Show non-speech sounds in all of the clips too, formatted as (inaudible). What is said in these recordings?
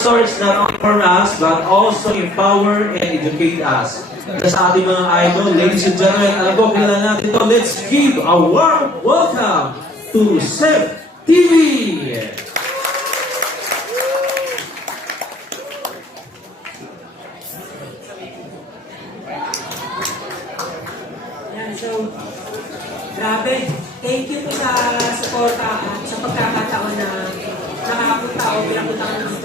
stories not only inform us, but also empower and educate us. Sa ating mga idol, ladies and gentlemen, alam ko, kilala natin ito. Let's give a warm welcome to Sep TV! Yan, so, grabe. Thank you po sa suporta at sa pagkakataon na nakakapunta o pinapunta ko dito.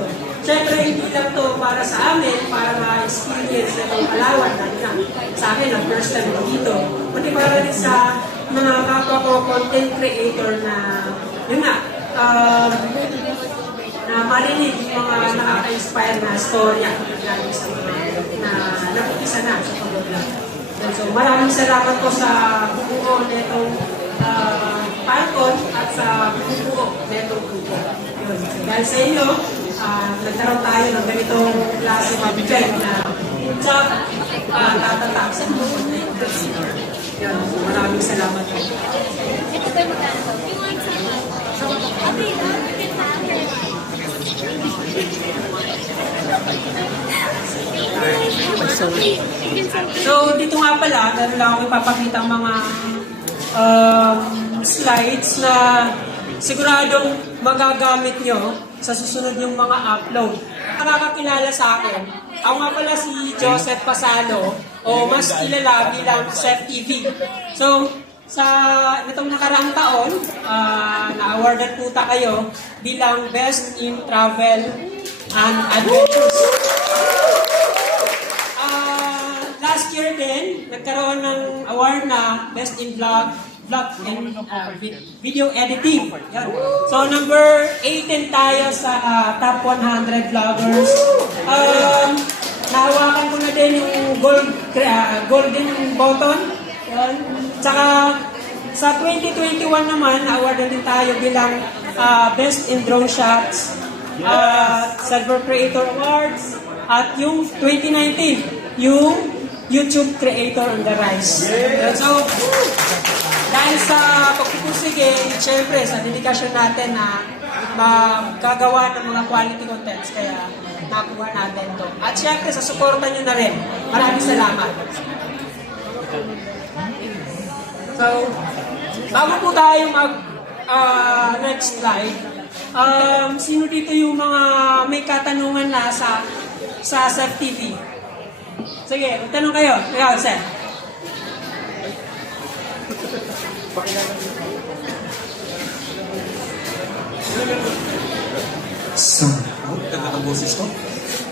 Siyempre, hindi lang to para sa amin, para ma-experience na itong alawan na sa akin, ang first time ko dito. Kundi para rin sa mga kapwa ko content creator na, yun nga, um, na marinig yung mga nakaka-inspire na storya mga na nakikisa na sa pag-vlog. So maraming salamat po sa bubuo netong uh, Falcon at sa bubuo netong grupo. Dahil sa inyo, uh, nagkaroon tayo ng ganitong klase ng event na job uh, tatatak sa. So, maraming salamat po. Ito okay na. You can have. So, dito nga pala, meron lang akong ipapakita ang mga um, slides na siguradong magagamit nyo sa susunod yung mga upload. Nakakakilala sa akin, ako nga pala si Joseph Pasano o mas kilala bilang Seth TV. So, sa itong nakaraang taon, ah, na-awardan po ta kayo bilang Best in Travel and Adventures. Ah, last year din, nagkaroon ng award na Best in Vlog, Vlog and ah, vi- Video Editing. Yan. So, number 18 tayo sa ah, top 100 vloggers. Um, nahawakan ko na din yung gold, ah, golden button. Yan. Tsaka, sa 2021 naman, na-awardan din tayo bilang ah, Best in Drone Shots, ah, Silver Creator Awards, at yung 2019, yung YouTube Creator on the Rise. So, dahil sa pagpupursige, syempre sa dedikasyon natin na magkagawa ng mga quality contents, kaya nakuha natin to. At syempre sa suporta nyo na rin. Maraming salamat. So, bago po tayo mag ah, next slide, um, sino dito yung mga may katanungan na sa sa Sef TV? Sige, magtanong kayo. Ikaw, Sef. So, ganda ng boses ko.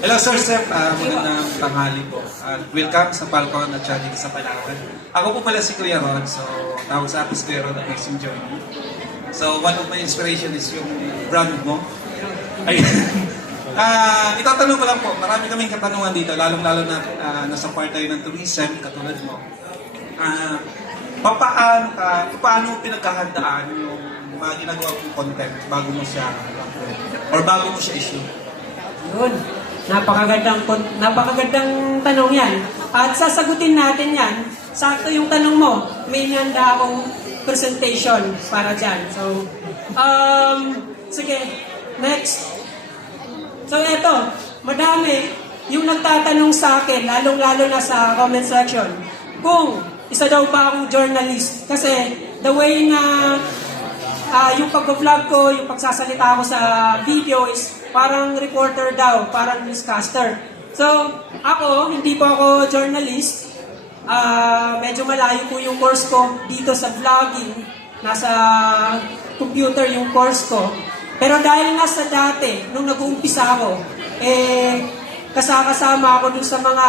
Hello Sir Sep, Ah, magandang tanghali po. At welcome sa Falcon at dito sa Palawan. Ako po pala si Kuya Ron, so tawag sa akin si Kuya Ron at Maxim Journey. So one of my inspiration is yung brand mo. Ay, (laughs) Ah, itatanong ko lang po, marami kaming katanungan dito, lalong-lalo na ah, nasa part tayo ng tourism, katulad mo. Ah, papaano ka, paano pinagkahandaan yung mga ginagawa kong content bago mo siya or bago mo siya issue? Yun. Napakagandang, napakagandang tanong yan. At sasagutin natin yan. Sakto yung tanong mo. May nanda akong presentation para dyan. So, um, sige. Next. So, eto. Madami yung nagtatanong sa akin, lalong-lalo na sa comment section, kung isa daw ba akong journalist. Kasi the way na Ah, yung pag-vlog ko, yung pagsasalita ko sa video is parang reporter daw, parang newscaster. So, ako, hindi po ako journalist. Ah, medyo malayo po yung course ko dito sa vlogging. Nasa computer yung course ko. Pero dahil nga sa dati, nung nag-uumpisa ako, eh, kasakasama ako dun sa mga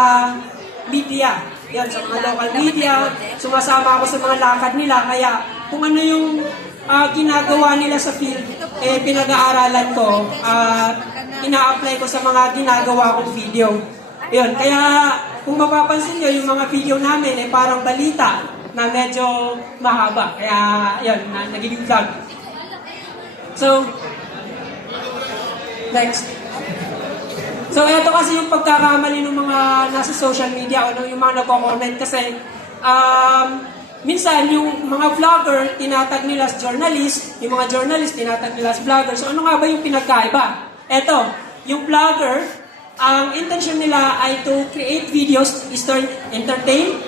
media. Yan, sa mga local media, sumasama ako sa mga lakad nila. Kaya kung ano yung ah, ginagawa nila sa field, eh, pinag-aaralan ko at ina-apply ko sa mga ginagawa kong video. Yun, kaya kung mapapansin nyo, yung mga video namin, eh, parang balita na medyo mahaba. Kaya, yun, na, nagiging vlog. So, next. So, ito kasi yung pagkakamali ng mga nasa social media o yung mga nagko-comment kasi um, minsan yung mga vlogger, tinatag nila as journalist, yung mga journalist, tinatag nila as vlogger. So, ano nga ba yung pinagkaiba? Ito, yung vlogger, ang intention nila ay to create videos is to entertain,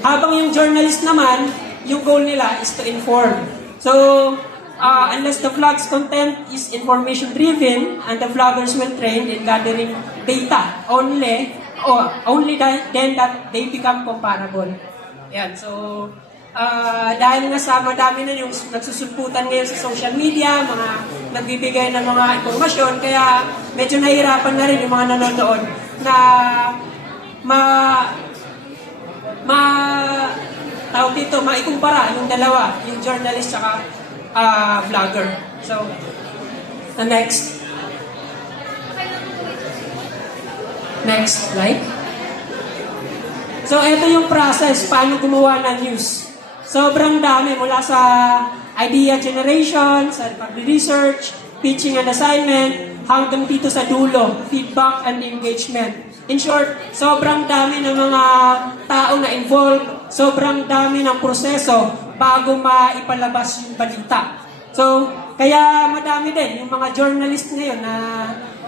habang yung journalist naman, yung goal nila is to inform. So, uh, unless the vlog's content is information driven and the vloggers will train in gathering data only, or only that, then that they become comparable. Yan, so, uh, dahil nga sa madami na yung nagsusulputan ngayon sa social media, mga nagbibigay ng mga impormasyon, kaya medyo nahihirapan na rin yung mga nanonood na ma ma tawag dito, maikumpara yung dalawa, yung journalist tsaka ah, vlogger. So, the next. Next slide. So, ito yung process, paano gumawa ng news. Sobrang dami mula sa idea generation, sa pag-research, pitching and assignment, hanggang dito sa dulo, feedback and engagement. In short, sobrang dami ng mga tao na involved, sobrang dami ng proseso bago maipalabas yung balita. So, kaya madami din yung mga journalist ngayon na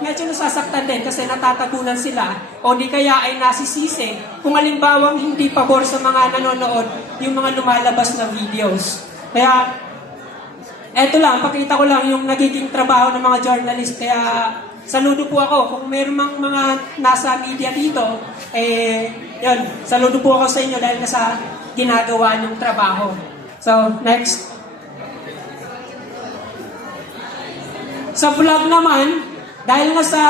medyo nasasaktan din kasi natatagunan sila o di kaya ay nasisisi kung halimbawang hindi pabor sa mga nanonood yung mga lumalabas na videos. Kaya, eto lang, pakita ko lang yung nagiging trabaho ng mga journalist. Kaya, saludo po ako. Kung meron mang mga nasa media dito, eh, yun, saludo po ako sa inyo dahil nasa ginagawa ng trabaho. So, next. Sa vlog naman, dahil nga sa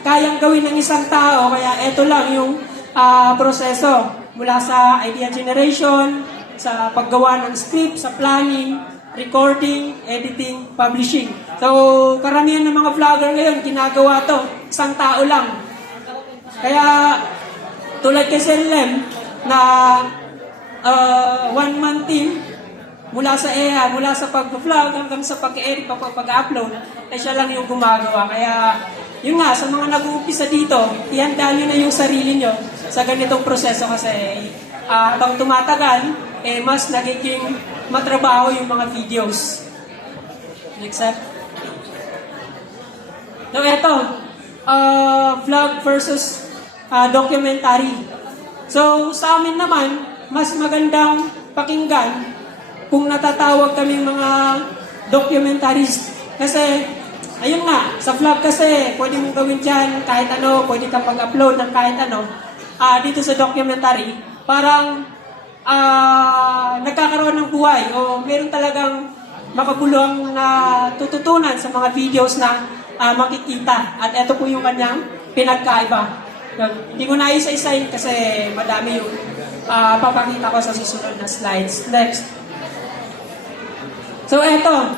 kayang gawin ng isang tao, kaya eto lang yung ah, proseso. Mula sa idea generation, sa paggawa ng script, sa planning, recording, editing, publishing. So, karamihan ng mga vlogger ngayon, ginagawa to. Isang tao lang. Kaya, tulad kay Sir Lem, na uh, one-man team, mula sa EA, mula sa pag-vlog hanggang sa pag-edit, pag-upload, eh siya lang yung gumagawa. Kaya, yun nga, sa mga nag-uumpisa dito, ihanda nyo na yung sarili nyo sa ganitong proseso kasi ah, habang tumatagal, eh mas nagiging matrabaho yung mga videos. Next step. So, eto, uh, vlog versus ah, documentary. So, sa amin naman, mas magandang pakinggan kung natatawag kami mga documentaries. Kasi, ayun nga, sa vlog kasi, pwede mong gawin dyan kahit ano, pwede kang pag-upload ng kahit ano. Ah, dito sa documentary, parang ah, nagkakaroon ng buhay o meron talagang makabuluhang na tututunan sa mga videos na ah, makikita. At ito po yung kanyang pinagkaiba. Hindi ko na isa-isayin kasi madami yung ah, papakita ko sa susunod na slides. Next. So, eto.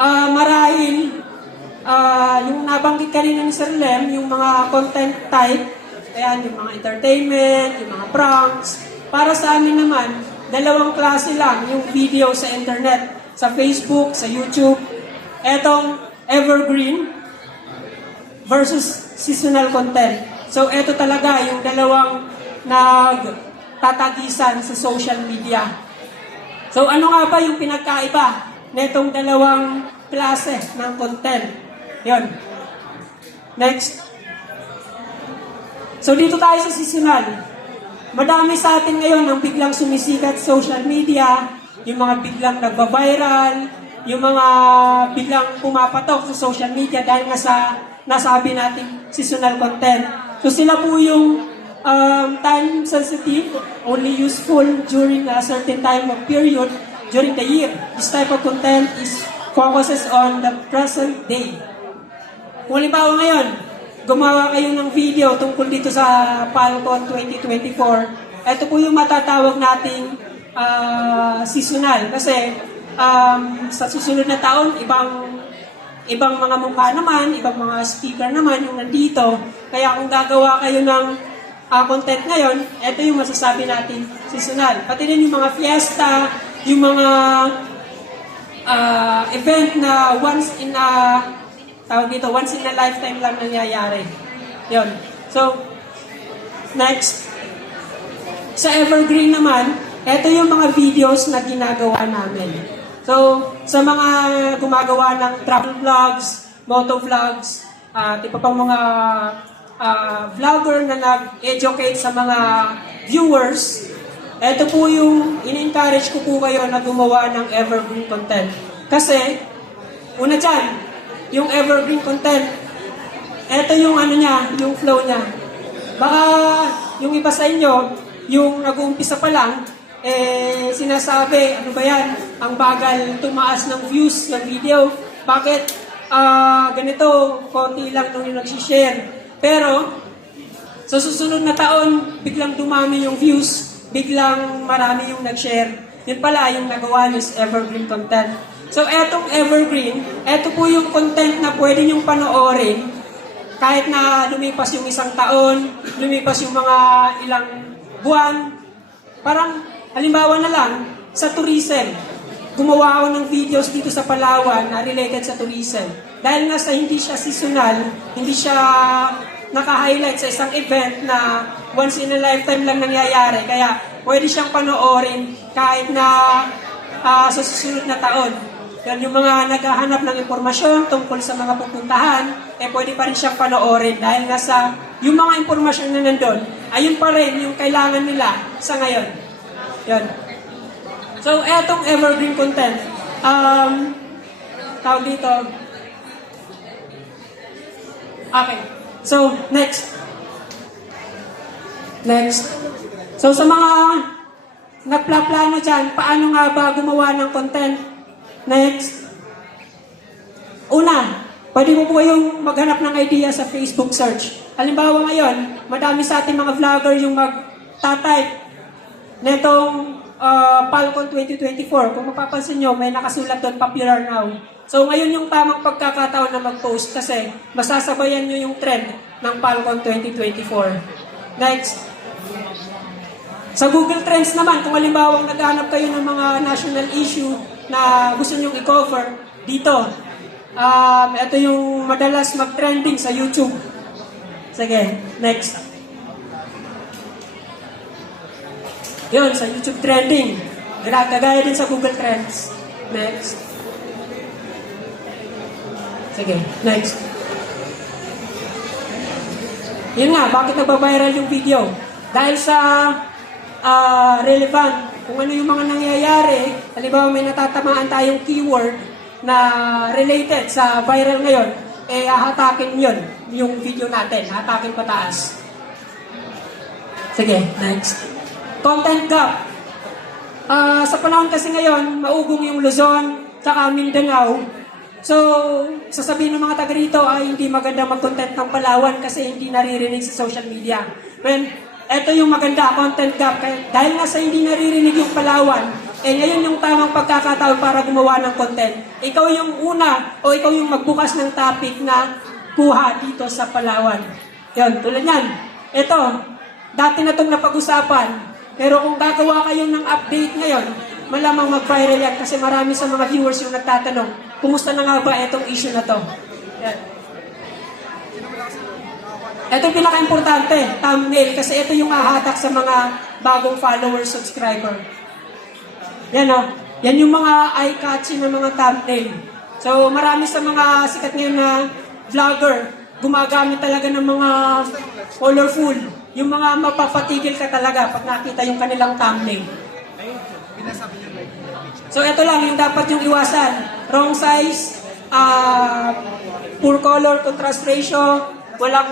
Ah, marahil, ah, yung nabanggit kanina ni Sir Lem, yung mga content type, ayan, yung mga entertainment, yung mga pranks. Para sa amin naman, dalawang klase lang yung video sa internet, sa Facebook, sa YouTube. Etong evergreen versus seasonal content. So, eto talaga yung dalawang nagtatagisan sa social media. So ano nga ba yung pinagkaiba netong dalawang klase ng content? Yon. Next. So dito tayo sa seasonal. Madami sa atin ngayon ang biglang sumisikat social media, yung mga biglang nagba-viral, yung mga biglang pumapatok sa social media dahil nga sa nasabi nating seasonal content. So sila po yung um, time sensitive, only useful during a certain time of period during the year. This type of content is focuses on the present day. Kung halimbawa ngayon, gumawa kayo ng video tungkol dito sa Palcon 2024, ito po yung matatawag nating ah, seasonal. Kasi um, sa susunod na taon, ibang ibang mga mukha naman, ibang mga speaker naman yung nandito. Kaya kung gagawa kayo ng ah, content ngayon, ito yung masasabi natin seasonal. Pati rin yung mga fiesta, yung mga ah, event na once in a tawag dito, once in a lifetime lang nangyayari. Yon. So, next. Sa Evergreen naman, ito yung mga videos na ginagawa namin. So, sa mga gumagawa ng travel vlogs, moto vlogs, at iba pang mga ah, vlogger na nag-educate sa mga viewers, ito po yung in-encourage ko po kayo na gumawa ng evergreen content. Kasi, una dyan, yung evergreen content, ito yung ano niya, yung flow niya. Baka yung iba sa inyo, yung nag-uumpisa pa lang, eh, sinasabi, ano ba yan, ang bagal tumaas ng views ng video. Bakit ah, ganito, konti lang nung yung nagsishare. Pero, sa susunod na taon, biglang dumami yung views, biglang marami yung nag-share. Yun pala, yung nagawa niyo is evergreen content. So, etong evergreen, eto po yung content na pwede niyong panoorin kahit na lumipas yung isang taon, lumipas yung mga ilang buwan. Parang, halimbawa na lang, sa tourism, gumawa ako ng videos dito sa Palawan na related sa tourism. Dahil nga sa hindi siya seasonal, hindi siya naka-highlight sa isang event na once in a lifetime lang nangyayari. Kaya pwede siyang panoorin kahit na ah, sa susunod na taon. Yan yung mga naghahanap ng impormasyon tungkol sa mga pupuntahan, eh pwede pa rin siyang panoorin dahil nga sa yung mga impormasyon na nandun, ayun pa rin yung kailangan nila sa ngayon. Yan. So, etong evergreen content, um, tawag dito, okay. So, next. Next. So, sa mga nagplaplano dyan, paano nga ba gumawa ng content? Next. Una, pwede mo po kayong maghanap ng idea sa Facebook search. Halimbawa ngayon, madami sa ating mga vlogger yung mag-type netong uh, Falcon 2024. Kung mapapansin nyo, may nakasulat doon, popular now. So ngayon yung tamang pagkakataon na mag-post kasi masasabayan nyo yung trend ng Falcon 2024. Next. Sa Google Trends naman, kung halimbawa naghahanap kayo ng mga national issue na gusto nyong i-cover, dito. Um, ito yung madalas mag-trending sa YouTube. Sige, next. Yun, sa YouTube trending. Kagaya din sa Google Trends. Next. Sige, next. Yun nga, bakit nagbabiral yung video? Dahil sa ah, relevant, kung ano yung mga nangyayari, halimbawa may natatamaan tayong keyword na related sa viral ngayon, eh hahatakin yun, yung video natin, hatakin pataas. Sige, next. Content gap. Ah, sa panahon kasi ngayon, maugong yung Luzon, tsaka Mindanao. So, sasabihin ng mga taga rito ay hindi maganda mag-content ng Palawan kasi hindi naririnig sa social media. Well, eto yung maganda, content gap. Kaya, dahil nga sa hindi naririnig yung Palawan, eh ngayon yung tamang pagkakataon para gumawa ng content. Ikaw yung una o ikaw yung magbukas ng topic na kuha dito sa Palawan. Yan, tulad yan. Ito, dati na itong napag-usapan. Pero kung gagawa kayo ng update ngayon, malamang mag-viral yan kasi marami sa mga viewers yung nagtatanong, kumusta na nga ba itong issue na to? Yan. Ito pinaka-importante, thumbnail, kasi ito yung hahatak sa mga bagong followers, subscriber. Yan o. Yan yung mga eye-catching ng mga thumbnail. So, marami sa mga sikat ngayon na vlogger, gumagamit talaga ng mga colorful. Yung mga mapapatigil ka talaga pag nakita yung kanilang thumbnail. So, ito lang yung dapat yung iwasan. Wrong size, ah, poor color contrast ratio, walang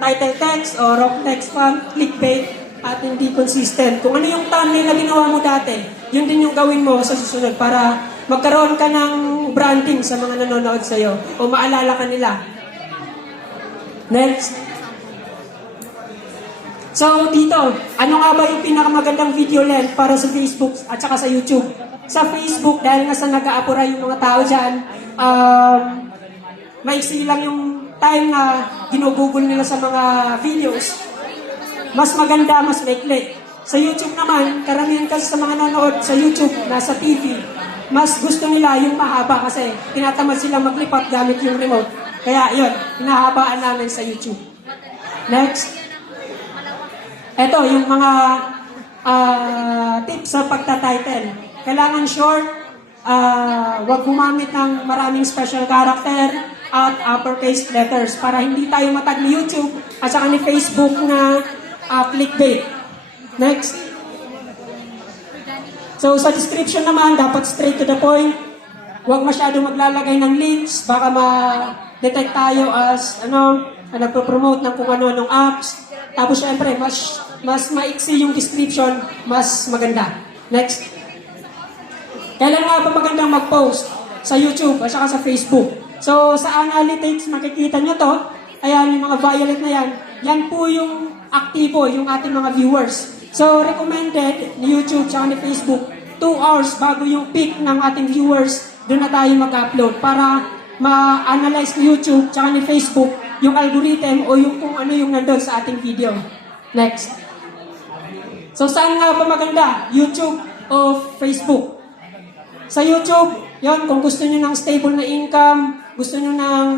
title text o wrong text font, clickbait, at hindi consistent. Kung ano yung thumbnail na ginawa mo dati, yun din yung gawin mo sa susunod para magkaroon ka ng branding sa mga nanonood sa'yo o maalala ka nila. Next. So, dito, ano nga ba yung pinakamagandang video length para sa Facebook at saka sa YouTube? Sa Facebook, dahil nga sa nag-aapura yung mga tao dyan, um, maiksi lang yung time na ginugugol nila sa mga videos, mas maganda, mas maikli. Sa YouTube naman, karamihan kasi sa mga nanonood sa YouTube, nasa TV, mas gusto nila yung mahaba kasi tinatamad silang maglipat gamit yung remote. Kaya yun, hinahabaan namin sa YouTube. Next. Ito, yung mga ah, tips sa pagta-title. Kailangan short, ah, wag gumamit ng maraming special character, at uppercase letters para hindi tayo matag ni YouTube at saka ni Facebook na ah, clickbait. Next. So sa description naman, dapat straight to the point. Huwag masyado maglalagay ng links, baka ma-detect tayo as ano, na nagpo-promote ng kung ano-anong apps. Tapos syempre, mas, mas maiksi yung description, mas maganda. Next. Kailan nga ba magandang mag-post? Sa YouTube at saka sa Facebook. So, sa analytics, makikita nyo to. Ayan, yung mga violet na yan. Yan po yung aktibo, yung ating mga viewers. So, recommended ni YouTube at ni Facebook, 2 hours bago yung peak ng ating viewers, doon na tayo mag-upload para ma-analyze ni YouTube at ni Facebook yung algorithm o yung kung ano yung nandun sa ating video. Next. So, saan nga ba maganda? YouTube o Facebook? Sa YouTube, yon kung gusto niyo ng stable na income, gusto niyo ng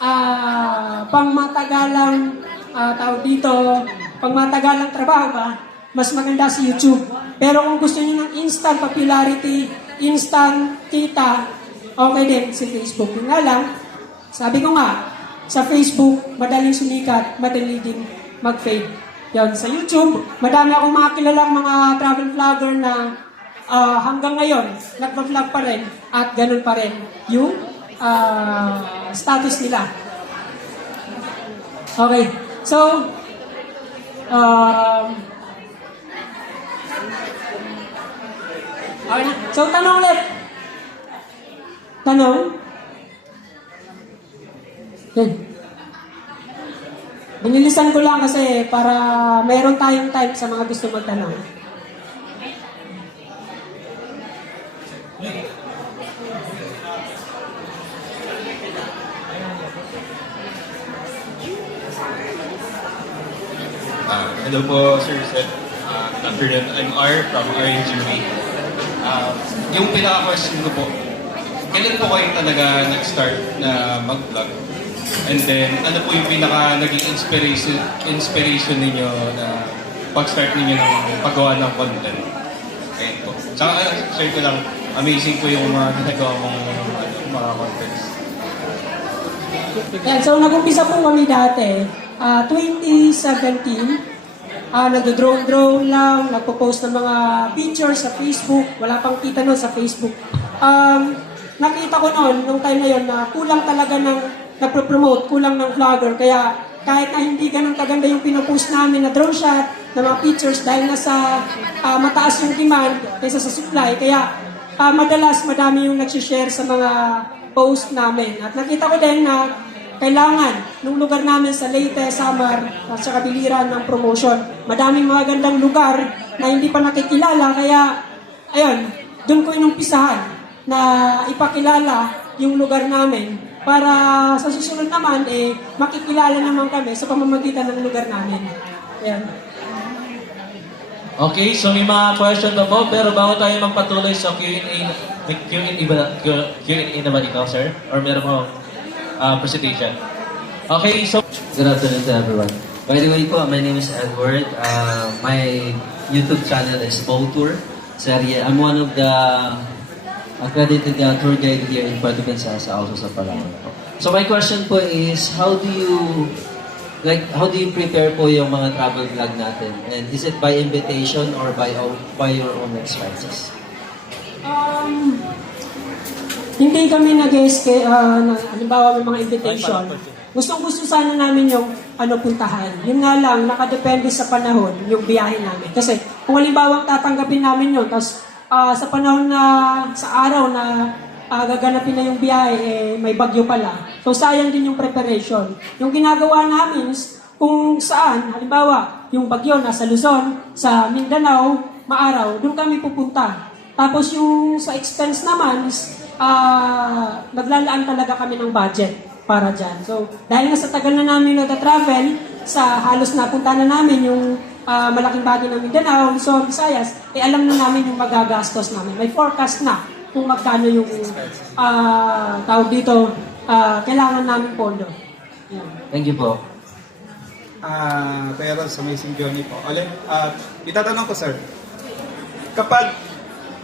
ah, pangmatagalang ah, tawag dito, pangmatagalang trabaho ba, mas maganda si YouTube. Pero kung gusto niyo ng instant popularity, instant kita, okay din si Facebook. Yun nga lang, sabi ko nga, sa Facebook, madaling sumikat, madali din mag-fade. Yan, sa YouTube, madami akong mga kilalang mga travel vlogger na ah, hanggang ngayon, nagpa-vlog pa rin at ganun pa rin yung ah, status nila. Okay. So, um, okay na. So, tanong ulit. Tanong? Yan. Binilisan ko lang kasi para mayroon tayong time sa mga gusto magtanong. Uh, hello po, Sir Seth. Uh, good afternoon. I'm R from RNGV. Uh, yung pinaka-question ko po, kailan po kayo talaga nag-start na mag-vlog? And then, ano po yung pinaka naging inspiration, inspiration ninyo na pag-start ninyo ng paggawa ng content? Ayun po. Tsaka, uh, share ko lang, amazing po yung mga ginagawa mong ano, mga contents. Yan, so nag-umpisa po kami dati, ah 2017, ah nagdo-drone-drone lang, nagpo-post ng mga pictures sa Facebook, wala pang kita nun sa Facebook. Um, nakita ko noon, nung time na yun, na kulang talaga ng nagpo-promote, kulang ng vlogger, kaya kahit na hindi ganun kaganda yung pinopost namin na drone shot, na mga pictures, dahil nasa ah, mataas yung demand kaysa sa supply, kaya ah, madalas madami yung nagsishare sa mga post namin. At nakita ko din na kailangan nung lugar namin sa Leyte, Samar, at sa kabiliran ng promotion. Madaming mga gandang lugar na hindi pa nakikilala, kaya ayun, doon ko inumpisahan na ipakilala yung lugar namin para sa susunod naman, eh, makikilala naman kami sa pamamagitan ng lugar namin. Ayan. Okay, so may mga question na po, pero bago tayo magpatuloy sa Q&A, Q&A ba, Q&A naman ikaw, sir? Or meron mo uh, presentation? Okay, so... Good afternoon to everyone. By the way po, my name is Edward. Uh, my YouTube channel is Bow Tour. Serye, I'm one of the accredited uh, tour guide here in Puerto Princesa, also sa Palawan. So my question po is, how do you like how do you prepare po yung mga travel vlog natin? And is it by invitation or by own, by your own expenses? Um, hindi kami nag-guess kay, ah, na, halimbawa may mga invitation. Gustong gusto sana namin yung ano puntahan. Yun nga lang, nakadepende sa panahon yung biyahe namin. Kasi kung halimbawa tatanggapin namin yun, tapos ah, sa panahon na, sa araw na ah, gaganapin na yung biyahe, eh, may bagyo pala. So sayang din yung preparation. Yung ginagawa namin is kung saan, halimbawa, yung bagyo nasa Luzon, sa Mindanao, maaraw, doon kami pupunta. Tapos yung sa expense naman is ah naglalaan talaga kami ng budget para dyan. So, dahil nga sa tagal na namin nagta-travel, sa halos napunta na namin yung ah, malaking bagay ng Mindanao, Luzon, Visayas, eh alam na namin yung magagastos namin. May forecast na kung magkano yung ah tawag dito, ah, kailangan namin pondo. Yan. Thank you po. Ah, pero sa Amazing Journey po. Ulit, ah, itatanong ko sir, kapag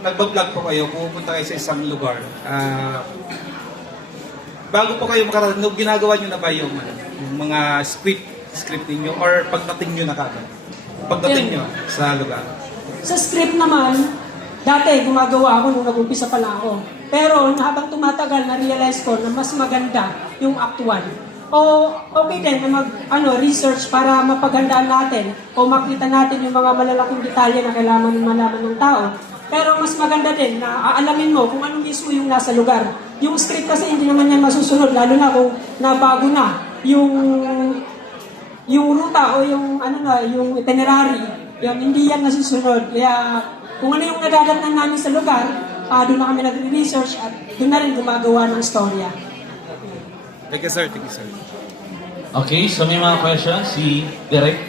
nagbablog po kayo, pupunta kayo sa isang lugar, ah, bago po kayo makarating, ginagawa nyo na ba yung, ano, yung mga script, script ninyo or pagdating nyo na kagad? Pagdating nyo sa lugar. Sa script naman, dati gumagawa ako nung nag-umpisa pa lang ako. Pero habang tumatagal, na-realize ko na mas maganda yung actual. O okay din na mag ano, research para mapagandaan natin o makita natin yung mga malalaking detalye na kailangan malaman ng tao. Pero mas maganda din na aalamin mo kung ano mismo yung nasa lugar. Yung script kasi hindi naman yan masusunod, lalo na kung nabago na yung yung ruta o yung ano na, yung itinerary, yun, hindi yan nasusunod. Kaya kung ano yung nadadatnan namin sa lugar, ah doon na kami nagre-research at doon na rin gumagawa ng storya. Thank you, sir. Thank you, sir. Okay, so may mga questions. Si Derek.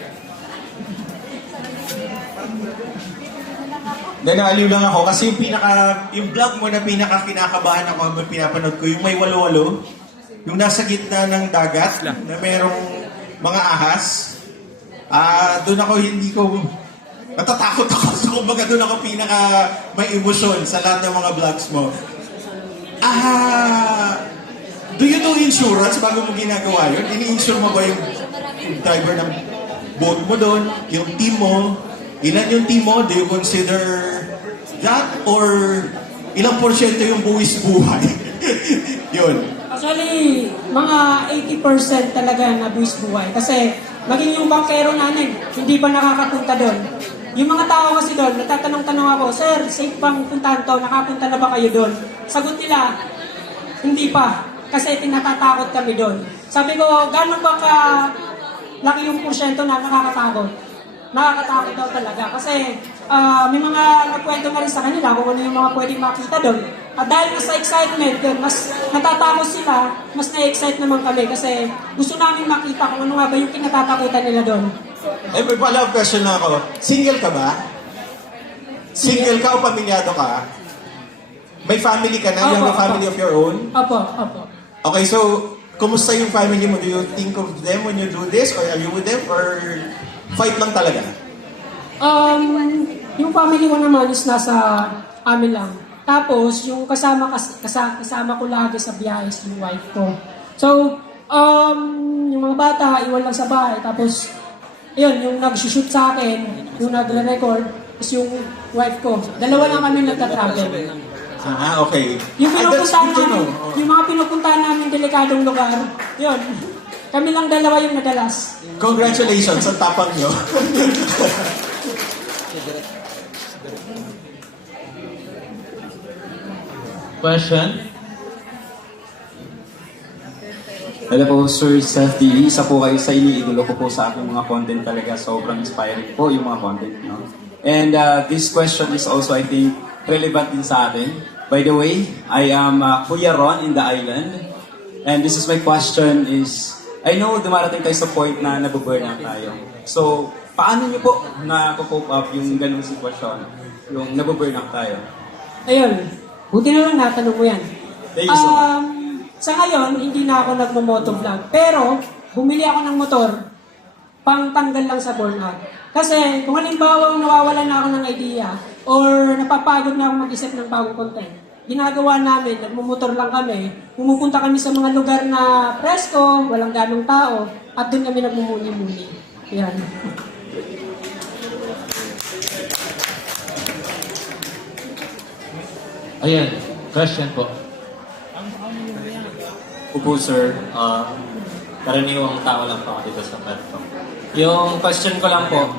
Then naaliw lang ako kasi yung pinaka yung vlog mo na pinaka kinakabahan ako habang pinapanood ko yung may walo-walo yung nasa gitna ng dagat na merong mga ahas. Ah, doon ako hindi ko natatakot ako. (laughs) So kumbaga doon ako pinaka may emosyon sa lahat ng mga vlogs mo. Ah, do you do insurance bago mo ginagawa yun? Ini-insure mo ba yung driver ng boat mo doon, yung team mo, ilan yung team mo, do you consider that? Or ilang porsyento yung buwis buhay? (laughs) Yun. Actually, mga 80% talaga na buwis buhay. Kasi maging yung bankero namin, hindi pa nakakapunta doon. Yung mga tao kasi doon, natatanong-tanong ako, Sir, safe bang puntahan to? Nakapunta na ba kayo doon? Sagot nila, hindi pa. Kasi tinatatakot kami doon. Sabi ko, gano'n ba ka laki yung porsyento na nakakatakot? Nakakatakot daw talaga. Kasi ah, may mga nagkwento na rin sa kanila kung ano yung mga pwedeng makita doon. At dahil nga sa excitement doon, mas natatakot sila, mas na-excite naman kami kasi gusto namin makita kung ano nga ba yung kinatatakutan nila doon. Eh, may follow-up question na ako. Single ka ba? Single ka o pamilyado ka? May family ka na? You have a Opo, family opo. of your own? Opo, opo. Okay, so, kumusta yung family mo? Do you think of them when you do this? Or are you with them? Or fight lang talaga? Um, yung family ko naman is nasa amin lang. Tapos, yung kasama, kas, kasa- kasama ko lagi sa biyahe yung wife ko. So, um, yung mga bata, iwan lang sa bahay. Tapos, yun, yung nag-shoot sa akin, yung nagre-record, is yung wife ko. Dalawa lang kami nagka-travel. Ah, okay. Yung Ah, pinupuntahan namin. Oh. yung mga pinupuntahan namin delikadong lugar, yun. Kami lang dalawa yung nadalas. Congratulations sa tapang nyo. (laughs) Question? Hello po, Sir Seth TV. Isa po kayo sa iniidolo ko po sa aking mga content talaga. Sobrang inspiring po yung mga content nyo. And uh, this question is also, I think, relevant din sa atin. By the way, I am uh, Kuya Ron in the island. And this is my question is, I know dumarating tayo sa point na nabuburn out tayo. So, paano nyo po na cope up yung ganung sitwasyon? Yung nabuburn out tayo? Ayun, buti na lang natanong mo yan. Thank you so much. Um, sa ngayon, hindi na ako nagmo-motovlog. Pero, bumili ako ng motor pang tanggal lang sa burnout. Kasi, kung halimbawa nawawalan na ako ng idea or napapagod na ako mag-isip ng bagong content, ginagawa namin, nagmumotor lang kami, pumupunta kami sa mga lugar na presko, walang ganong tao, at doon kami nagmumuni-muni. Yan. Ayan, question po. Opo, sir. Uh, karaniwang tao lang po ako dito sa platform. Yung question ko lang po,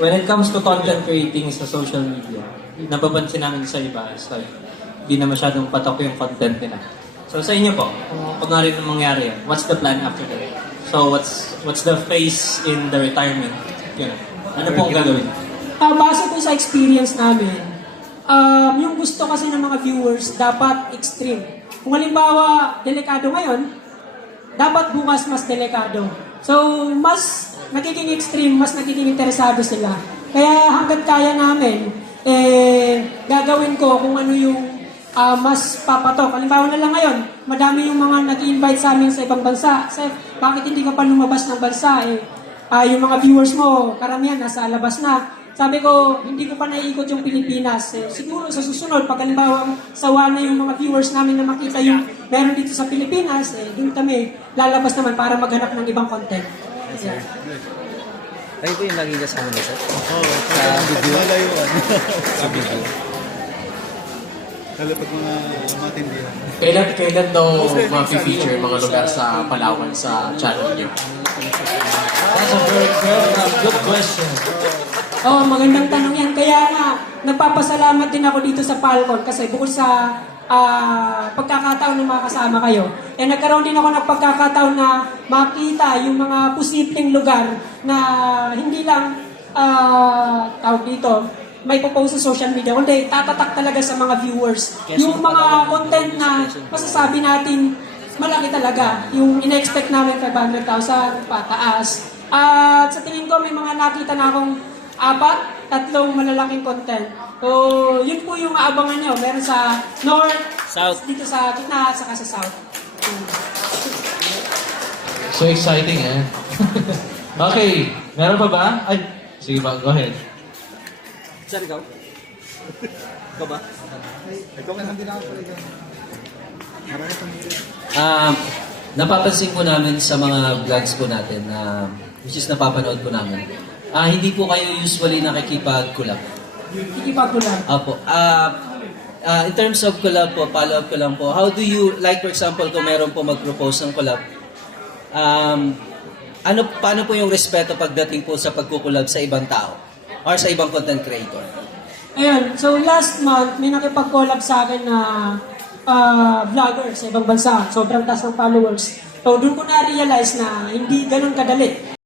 when it comes to content creating sa social media, nababansin namin sa iba, so, hindi na masyadong patok yung content nila. So sa inyo po, kung kunwari na mangyari yan, what's the plan after that? So what's what's the phase in the retirement? Yun. Ano po ang gagawin? Ah, base po sa experience namin, um, yung gusto kasi ng mga viewers dapat extreme. Kung halimbawa, delikado ngayon, dapat bukas mas delikado. So, mas nagiging extreme, mas nagiging interesado sila. Kaya hanggat kaya namin, eh, gagawin ko kung ano yung ah, mas papatok. Halimbawa na lang ngayon, madami yung mga nag-invite sa amin sa ibang bansa. Sir, bakit hindi ka pa lumabas ng bansa? Eh, Ah, yung mga viewers mo, karamihan nasa labas na. Sabi ko, hindi ko pa naiikot yung Pilipinas. Eh, siguro sa susunod, pag halimbawa sawa na yung mga viewers namin na makita yung meron dito sa Pilipinas, eh, doon kami lalabas naman para maghanap ng ibang content. Yeah. Kayo po yung naging kasama mo, sir? Oo, Sa video? malayuan. (laughs) Sa video. Lalo pag mga matindihan. Kailan, kailan daw ma-feature mga lugar sa Palawan sa channel niyo? That's a very, uh, good question. Oo, magandang tanong yan. Kaya nga, nagpapasalamat din ako dito sa Falcon kasi bukod sa ah, pagkakataon na makasama kayo, eh nagkaroon din ako ng pagkakataon na makita yung mga posibleng lugar na hindi lang ah, tawag dito, may popost sa social media, kundi tatatak talaga sa mga viewers. Yung mga content na masasabi natin malaki talaga. Yung in-expect namin 500,000 pataas. At sa tingin ko may mga nakita na akong apat, tatlong malalaking content. So, yun po yung aabangan nyo. Meron sa North, South. dito sa gitna, saka sa South. So exciting eh. (laughs) okay, meron pa ba? Ay, sige ba, go ahead. Sir, ikaw? Ikaw ba? Ikaw ka nandun ako pala Um, napapansin po namin sa mga vlogs po natin na which is napapanood po namin. Ah, hindi po kayo usually nakikipag-collab. Kikipag ko lang. Apo. Ah, ah, in terms of collab po, follow-up ko lang po. How do you, like for example, kung meron po mag-propose ng collab, um, ano, paano po yung respeto pagdating po sa pagkukulab sa ibang tao? Or sa ibang content creator? Ayun, so last month, may nakipag-collab sa akin na ah, vlogger sa ibang bansa. Sobrang taas ng followers. So doon ko na-realize na hindi ganun kadali